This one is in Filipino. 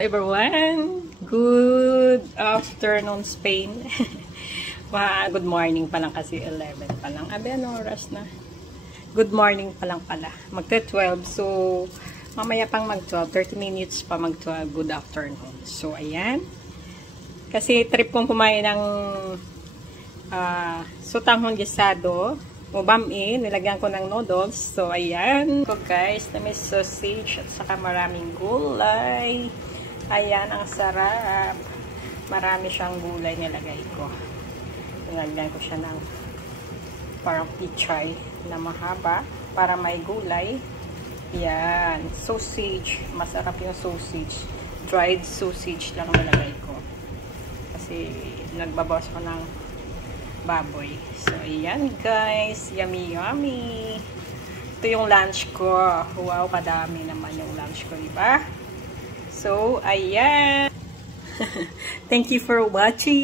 Everyone, good afternoon Spain. Good morning pa lang kasi 11 pa lang. Ano oras na? Good morning pa lang pala. Magte-12. So, mamaya pang mag-12. 30 minutes pa mag-12. Good afternoon. So, ayan. Kasi trip kong kumain ng sutanghon gisado. Mubami. Nilagyan ko ng noodles. So, ayan. So, guys, na may sausage at saka maraming gulay. Ayan, ang sarap. Marami siyang gulay nilagay ko. Nilagyan ko siya ng parang pichay na mahaba para may gulay. Ayan, sausage. Masarap yung sausage. Dried sausage lang nilagay ko. Kasi nagbabawas ko ng baboy. So, ayan guys. Yummy, yummy. Ito yung lunch ko. Wow, kadami naman yung lunch ko, diba? So, ayan. Thank you for watching.